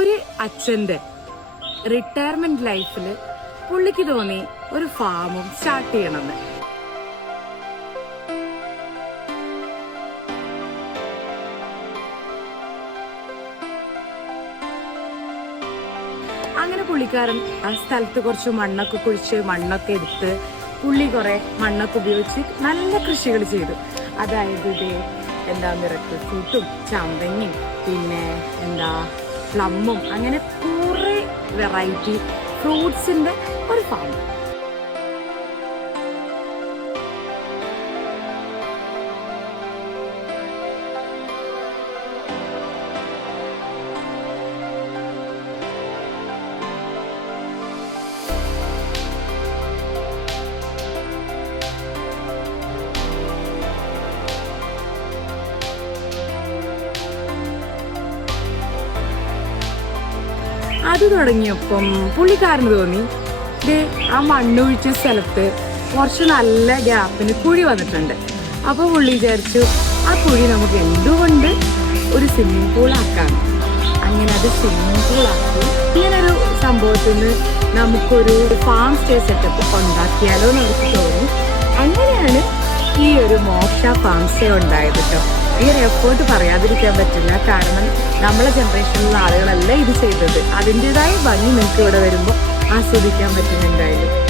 ഒരു അച്ഛന്റെ റിട്ടയർമെന്റ് ലൈഫില് പുള്ളിക്ക് തോന്നി ഒരു ഫാമും സ്റ്റാർട്ട് ചെയ്യണമെന്ന്. അങ്ങനെ പുള്ളിക്കാരൻ ആ സ്ഥലത്ത് കുറച്ച് മണ്ണൊക്കെ കുഴിച്ച് മണ്ണൊക്കെ എടുത്ത് പുള്ളി കുറെ മണ്ണൊക്കെ ഉപയോഗിച്ച് നല്ല കൃഷികൾ ചെയ്തു. അതായത് മിറക്കിൾ ഫ്രൂട്ടും ചാമ്പങ്ങയും പിന്നെ പ്ലമ്മും അങ്ങനെ കുറെ വെറൈറ്റി ഫ്രൂട്ട്സിന്റെ ഒരു ഫാം. അത് തുടങ്ങിയപ്പം പുള്ളിക്കാരന് തോന്നി ആ മണ്ണൊഴിച്ച സ്ഥലത്ത് കുറച്ച് നല്ല ഗ്യാപ്പിന് കുഴി വന്നിട്ടുണ്ട്. അപ്പോൾ പുള്ളി വിചാരിച്ചു ആ കുഴി നമുക്ക് എന്തുകൊണ്ട് ഒരു സ്വിമ്മിംഗ് പൂളാക്കാം. അങ്ങനെ അത് സ്വിമ്മിംഗ് പൂളാക്കി ഇങ്ങനൊരു സംഭവത്തിൽ നിന്ന് നമുക്കൊരു ഫാം സ്റ്റേ സെറ്റപ്പ് ഉണ്ടാക്കിയാലോ എന്ന് നമുക്ക് തോന്നി. അങ്ങനെയാണ് ഈ ഒരു മോക്ഷ ഫാം സ്റ്റേ ഉണ്ടായത് കേട്ടോ. ഈ ഒരു എഫേർട്ട് പറയാതിരിക്കാൻ പറ്റില്ല. കാരണം നമ്മളെ ജനറേഷനിലുള്ള ആളുകളല്ല ഇത് ചെയ്തത്. അതിൻ്റെതായ ഭംഗി നിങ്ങൾക്ക് ഇവിടെ വരുമ്പോൾ ആസ്വദിക്കാൻ പറ്റുന്നുണ്ടായിരുന്നു.